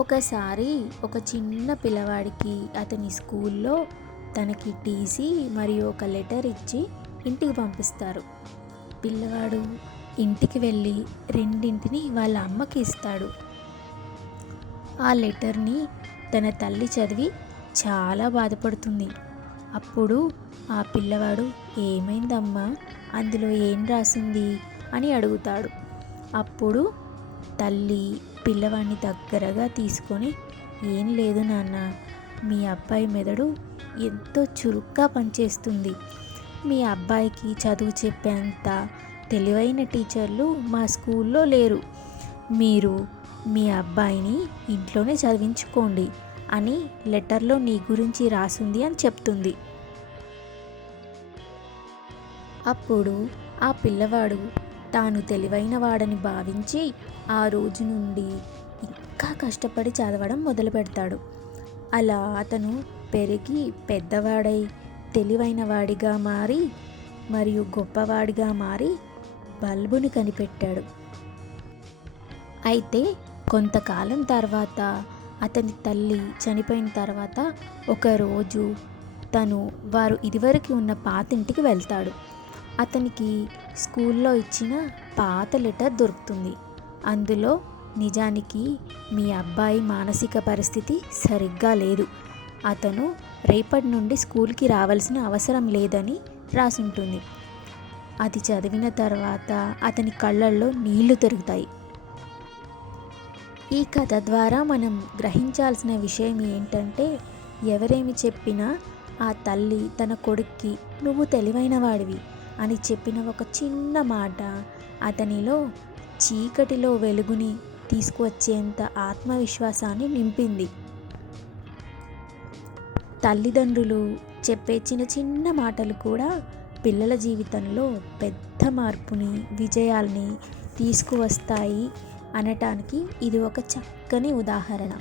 ఒకసారి ఒక చిన్న పిల్లవాడికి అతని స్కూల్లో తనకి టీసీ మరియు ఒక లెటర్ ఇచ్చి ఇంటికి పంపిస్తారు. పిల్లవాడు ఇంటికి వెళ్ళి రెండింటిని వాళ్ళ అమ్మకి ఇస్తాడు. ఆ లెటర్ని తన తల్లి చదివి చాలా బాధపడుతుంది. అప్పుడు ఆ పిల్లవాడు ఏమైందమ్మా, అందులో ఏం రాసింది అని అడుగుతాడు. అప్పుడు తల్లి పిల్లవాడిని దగ్గరగా తీసుకొని, ఏం లేదు నాన్న, మీ అబ్బాయి మెదడు ఎంతో చురుగ్గా పనిచేస్తుంది. మీ అబ్బాయికి చదువు చెప్పేంత తెలివైన టీచర్లు మా స్కూల్లో లేరు. మీరు మీ అబ్బాయిని ఇంట్లోనే చదివించుకోండి అని లెటర్లో నీ గురించి రాసింది అని చెప్తుంది. అప్పుడు ఆ పిల్లవాడు తాను తెలివైన వాడని భావించి ఆ రోజు నుండి ఇంకా కష్టపడి చదవడం మొదలు పెడతాడు. అలా అతను పెరిగి పెద్దవాడై తెలివైన వాడిగా మారి మరియు గొప్పవాడిగా మారి బల్బుని కనిపెట్టాడు. అయితే కొంతకాలం తర్వాత అతని తల్లి చనిపోయిన తర్వాత ఒకరోజు తను వారు ఇదివరకు ఉన్న పాతింటికి వెళ్తాడు. అతనికి స్కూల్లో ఇచ్చిన పాత లెటర్ దొరుకుతుంది. అందులో నిజానికి మీ అబ్బాయి మానసిక పరిస్థితి సరిగ్గా లేదు, అతను రేపటి నుండి స్కూల్కి రావాల్సిన అవసరం లేదని రాసుంటుంది. అది చదివిన తర్వాత అతని కళ్ళల్లో నీళ్లు తిరుగుతాయి. ఈ కథ ద్వారా మనం గ్రహించాల్సిన విషయం ఏంటంటే, ఎవరేమి చెప్పినా ఆ తల్లి తన కొడుక్కి నువ్వు తెలివైన వాడివి అని చెప్పిన ఒక చిన్న మాట అతనిలో చీకటిలో వెలుగుని తీసుకువచ్చేంత ఆత్మవిశ్వాసాన్ని నింపింది. తల్లిదండ్రులు చెప్పే చిన్న చిన్న మాటలు కూడా పిల్లల జీవితంలో పెద్ద మార్పుని, విజయాల్ని తీసుకువస్తాయి అనటానికి ఇది ఒక చక్కని ఉదాహరణ.